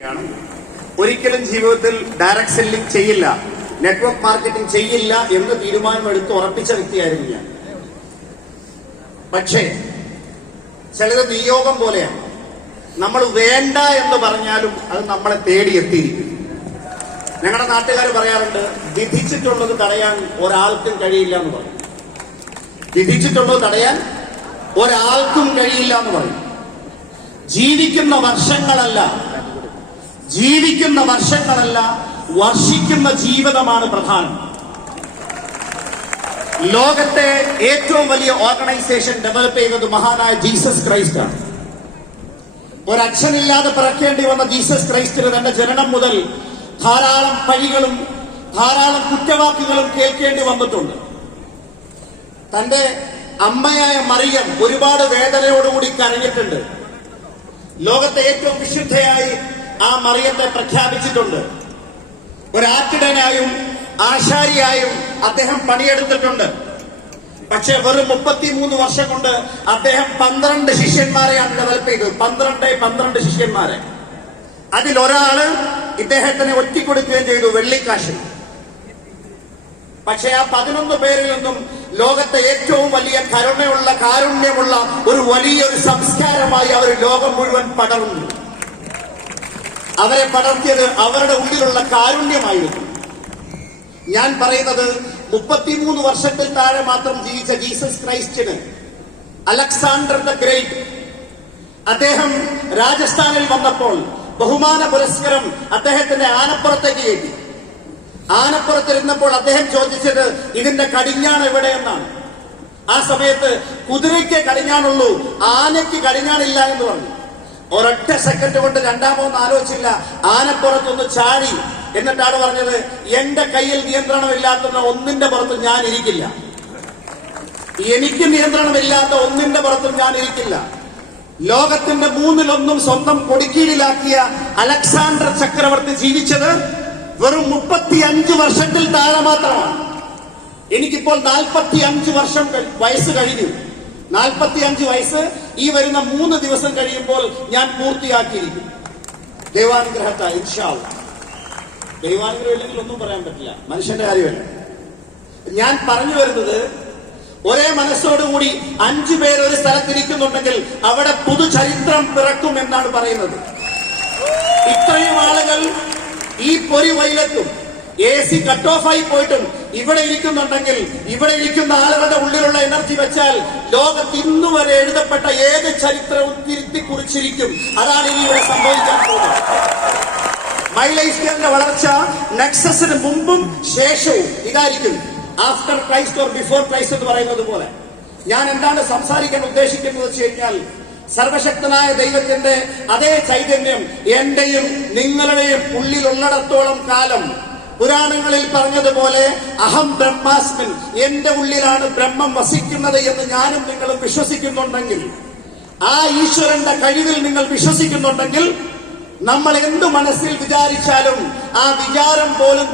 ഒരിക്കലും ജീവിതത്തിൽ direct selling ചെയ്യില്ല, നെറ്റ്വർക്ക് മാർക്കറ്റിംഗ് ചെയ്യില്ല എന്ന് തീരുമാനമെടുത്ത് ഉറപ്പിച്ച വ്യക്തിയായിരുന്നു ഞാൻ. പക്ഷേ ചിലത് നിയോഗം പോലെയാണ്. നമ്മൾ വേണ്ട എന്ന് പറഞ്ഞാലും അത് നമ്മളെ തേടിയെത്തിയിരിക്കും. ഞങ്ങളുടെ നാട്ടുകാർ പറയാറുണ്ട്, വിധിച്ചിട്ടുള്ളത് തടയാൻ ഒരാൾക്കും കഴിയില്ല എന്ന് പറയും. വിധിച്ചിട്ടുള്ളത് തടയാൻ ഒരാൾക്കും കഴിയില്ല എന്ന് പറയും. ജീവിക്കുന്ന വർഷങ്ങളല്ല, വർഷിക്കുന്ന ജീവിതമാണ് പ്രധാനം. ലോകത്തെ ഏറ്റവും വലിയ ഓർഗനൈസേഷൻ ഡെവലപ്പ് ചെയ്തത് മഹാനായ ജീസസ് ക്രൈസ്റ്റ് ആണ്. ഒരച്ഛനില്ലാതെ പിറക്കേണ്ടി വന്ന ജീസസ് ക്രൈസ്റ്റിന് തന്റെ ജനനം മുതൽ ധാരാളം പഴികളും ധാരാളം കുറ്റവാക്കുകളും കേൾക്കേണ്ടി വന്നിട്ടുണ്ട്. തന്റെ അമ്മയായ മറിയം ഒരുപാട് വേദനയോടുകൂടി കരഞ്ഞിട്ടുണ്ട്. ലോകത്തെ ഏറ്റവും വിശുദ്ധയായി ആ മറിയത്തെ പ്രഖ്യാപിച്ചിട്ടുണ്ട്. ഒരാട്ടിടനായും ആശാരിയായും അദ്ദേഹം പണിയെടുത്തിട്ടുണ്ട്. പക്ഷെ വെറും 33 വർഷം കൊണ്ട് അദ്ദേഹം 12 ശിഷ്യന്മാരെയാണ് ഡെവലപ്പ് ചെയ്തത്. 12 ശിഷ്യന്മാരെ. അതിലൊരാള് ഇദ്ദേഹത്തിനെ ഒറ്റിക്കൊടുക്കുകയും ചെയ്തു, വെള്ളിക്കാശ്. പക്ഷെ ആ 11 പേരിൽ നിന്നും ലോകത്തെ ഏറ്റവും വലിയ കാരുണ്യമുള്ള ഒരു വലിയൊരു സംസ്കാരമായി അവർ ലോകം മുഴുവൻ പടർന്നു. അവരെ പടർത്തിയത് അവരുടെ ഉള്ളിലുള്ള കാരുണ്യമായിരുന്നു. ഞാൻ പറയുന്നത് 33 വർഷത്തിൽ താഴെ മാത്രം ജീവിച്ച ജീസസ് ക്രൈസ്റ്റിന് അലക്സാണ്ടർ ദ ഗ്രേറ്റ് അദ്ദേഹം രാജസ്ഥാനിൽ വന്നപ്പോൾ ബഹുമാന പുരസ്കാരം അദ്ദേഹത്തിന്റെ ആനപ്പുറത്തേക്ക് കയറ്റി. ആനപ്പുറത്തിരുന്നപ്പോൾ അദ്ദേഹം ചോദിച്ചത് ഇതിന്റെ കടിഞ്ഞാൺ എവിടെയെന്നാണ്. ആ സമയത്ത് കുതിരയ്ക്ക് കടിഞ്ഞാണുള്ളൂ, ആനയ്ക്ക് കടിഞ്ഞാണില്ല എന്ന് പറഞ്ഞു. ഒരൊറ്റ സെക്കൻഡ് കൊണ്ട് രണ്ടാമതൊന്നും ആലോചിച്ചില്ല, ആനപ്പുറത്തൊന്ന് ചാടി. എന്നിട്ടാണ് പറഞ്ഞത്, എന്റെ കയ്യിൽ നിയന്ത്രണമില്ലാത്ത ഒന്നിന്റെ പുറത്തും ഞാൻ ഇരിക്കില്ല, എനിക്ക് നിയന്ത്രണമില്ലാത്ത ഒന്നിന്റെ പുറത്തും ഞാൻ ഇരിക്കില്ല. ലോകത്തിന്റെ 1/3 സ്വന്തം കൊടിക്കീഴിലാക്കിയ അലക്സാണ്ടർ ചക്രവർത്തി ജീവിച്ചത് വെറും 35 വർഷത്തിൽ താഴെ മാത്രമാണ്. എനിക്കിപ്പോൾ 45 വയസ്സ് കഴിഞ്ഞു. 45 വയസ്സ് ഈ വരുന്ന 3 ദിവസം കഴിയുമ്പോൾ ഞാൻ പൂർത്തിയാക്കിയിരിക്കും. ദൈവാനുഗ്രഹത്താൽ ഇൻഷാ അല്ലാഹ്. ദൈവാനുഗ്രഹം ഇല്ലെങ്കിൽ ഒന്നും പറയാൻ പറ്റില്ല, മനുഷ്യന്റെ കാര്യമല്ല. ഞാൻ പറഞ്ഞു വരുന്നത്, ഒരേ മനസ്സോടുകൂടി 5 പേർ ഒരു സ്ഥലത്തിരിക്കുന്നുണ്ടെങ്കിൽ അവിടെ പുതുചരിത്രം പിറക്കും എന്നാണ് പറയുന്നത്. ഇത്രയും ആളുകൾ ഈ പൊരി വൈലത്തും AC കട്ട് ഓഫ് ആയി പോയിട്ടും ഇവിടെ ഇരിക്കുന്നുണ്ടെങ്കിൽ, ഇവിടെ ഇരിക്കുന്ന ആളുകളുടെ ഉള്ളിലുള്ള എനർജി വെച്ചാൽ ലോകത്ത് ഇന്നുവരെ എഴുതപ്പെട്ട ഏത് ചരിത്രവും തിരുത്തി കുറിച്ചിരിക്കും. അതാണ് ഇനി ഇവിടെ സംഭവിക്കാൻ പോകുന്നത്. മൈലൈസ്റ്റിന്റെ വളർച്ച നെക്സസിന് മുമ്പും ശേഷവും ഇതായിരിക്കും. After Christ or before Christ എന്ന് പറയുന്നത് പോലെ. ഞാൻ എന്താണ് സംസാരിക്കാൻ ഉദ്ദേശിക്കുന്നത് വെച്ച് കഴിഞ്ഞാൽ, സർവശക്തനായ ദൈവത്തിന്റെ അതേ ചൈതന്യം എന്റെയും നിങ്ങളുടെയും ഉള്ളിലുള്ളിടത്തോളം കാലം, പുരാണങ്ങളിൽ പറഞ്ഞതുപോലെ അഹം ബ്രഹ്മാസ്മിൻ, എന്റെ ഉള്ളിലാണ് ബ്രഹ്മം വസിക്കുന്നത് എന്ന് ഞാനും നിങ്ങളും വിശ്വസിക്കുന്നുണ്ടെങ്കിൽ, ആ ഈശ്വരന്റെ കഴിവിൽ നിങ്ങൾ വിശ്വസിക്കുന്നുണ്ടെങ്കിൽ, നമ്മൾ എന്ത് മനസ്സിൽ വിചാരിച്ചാലും ആ വിചാരം പോലും